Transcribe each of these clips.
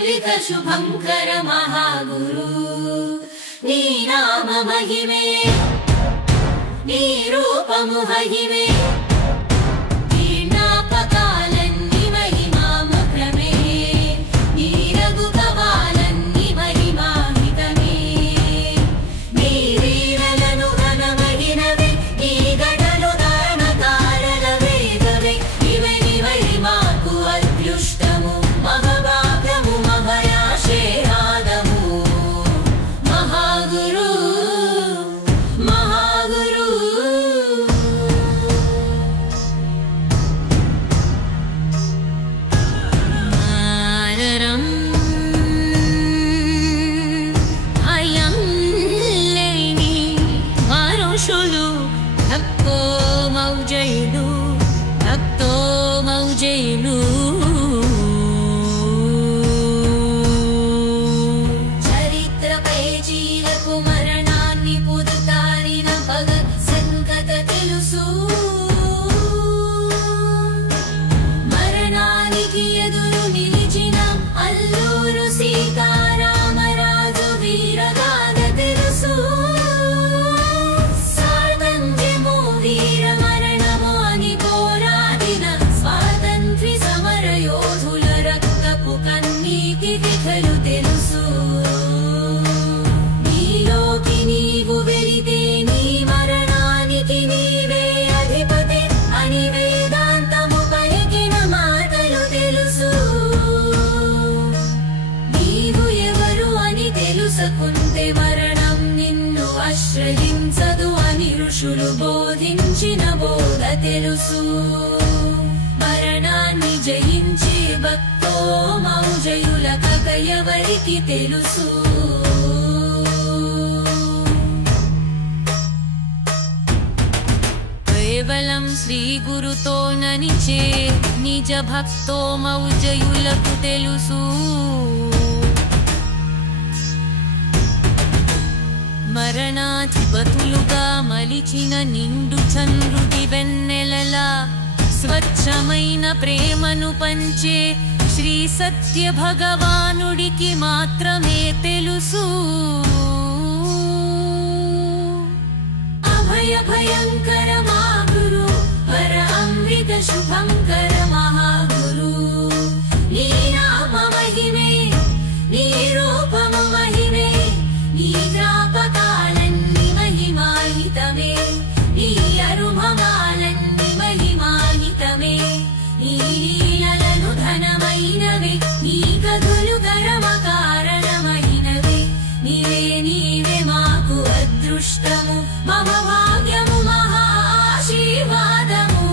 మరఅమృత శుభంకర మహాగురు నీ నామ మహిమే నీ రూపము మహిమే ఋషులు బోధించిన బోధ తెలుసు మరణాన్ని జయించే భక్తో మౌజయుల కథయవరికి తెలుసు కేవలం శ్రీ గురుతో ననిచే నిజ భక్తో మౌజయులకు తెలుసు మరణాధిపతులుగా మలిచిన నిండు చంద్రుడి వెన్నెలలా స్వచ్ఛమైన ప్రేమను పంచే శ్రీ సత్య భగవానుడికి మాత్రమే తెలుసు అభయ భయంకర మహాగురు మరఅమృత శుభంకర మహాగురు నీ నామ మహిమే నీ రూపము మహిమే నీ జ్ఞాపకాలన్నీ మహిమాహితమే నీ అరుమమాలన్నీ మహిమాహితమే నీ లీలలను ఘనమైనవే నీ కథలు గరమ కారణమైనవే నీవే నీవే మాకు అదృష్టము మమ భాగ్యము మహా ఆశీర్వాదము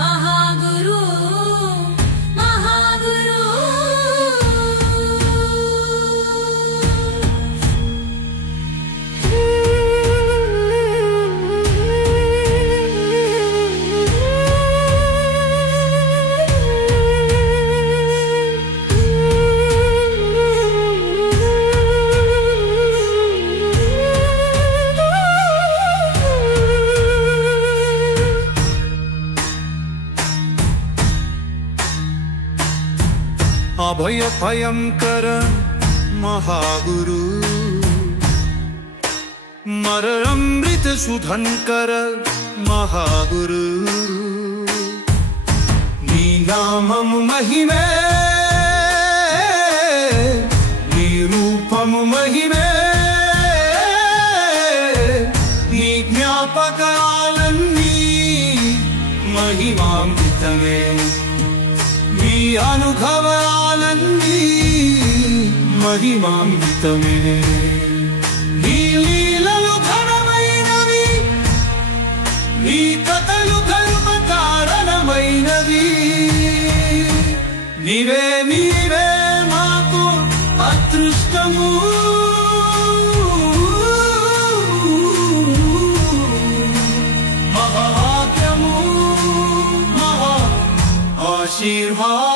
మహాగురు మహాగురు అభయ భయంకర మహాగురు మరఅమృత శుభంకర మహాగురు నీ నామము మహిమే నీ రూపము మహిమే నీ జ్ఞాపకాలన్నీ మహిమామృతమే నీ అనుభవాలన్నీ మహిమామృతమే నీ లీలలు ఘనమైనవి నీ కథలు ధర్మ కారణమైనవి నీవే నీవే మాకు అదృష్టము మహావాక్యము మహా ఆశీర్వాద